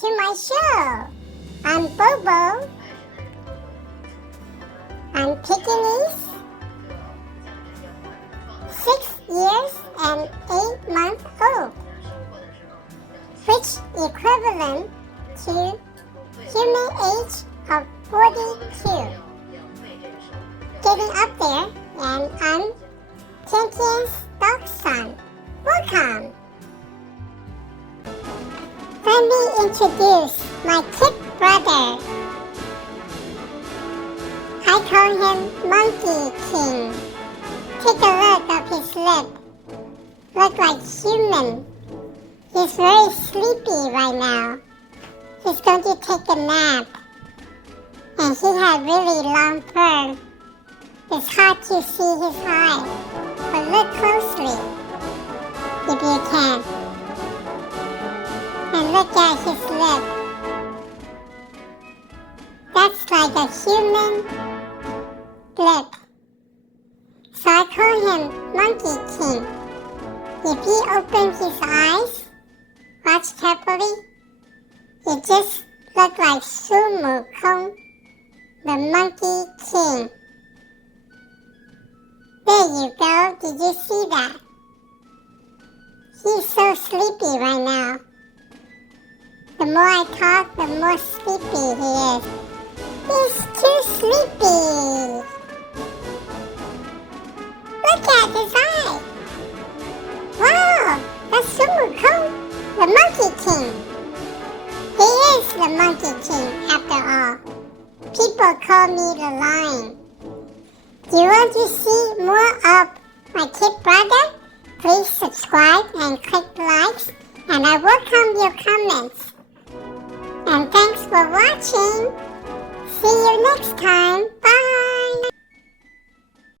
to my show. I'm BOBO. I'm Pekingese, 6 years and 8 months old, which equivalent to human age of 42. Getting up there, and I'm TienTien's dog son. Welcome! Let me introduce my kid brother. I call him Monkey King. Take a look at his lip. Look like human. He's very sleepy right now. He's going to take a nap. And he has really long fur. It's hard to see his eye, but look closely if you can. And look at his lip. That's like a human lip. So I call him Monkey King. If he opens his eyes, watch carefully, it just looks like Sumo Kong, the Monkey King. There you go. Did you see that? He's so sleepy right now. The more I talk, the more sleepy he is. He's too sleepy. Look at his eye. Wow, that's Sumo Kong, the Monkey King. He is the Monkey King after all. People call me the Lion. Do you want to see more of my kid brother? Please subscribe and click likes, and I welcome your comments. And thanks for watching. See you next time.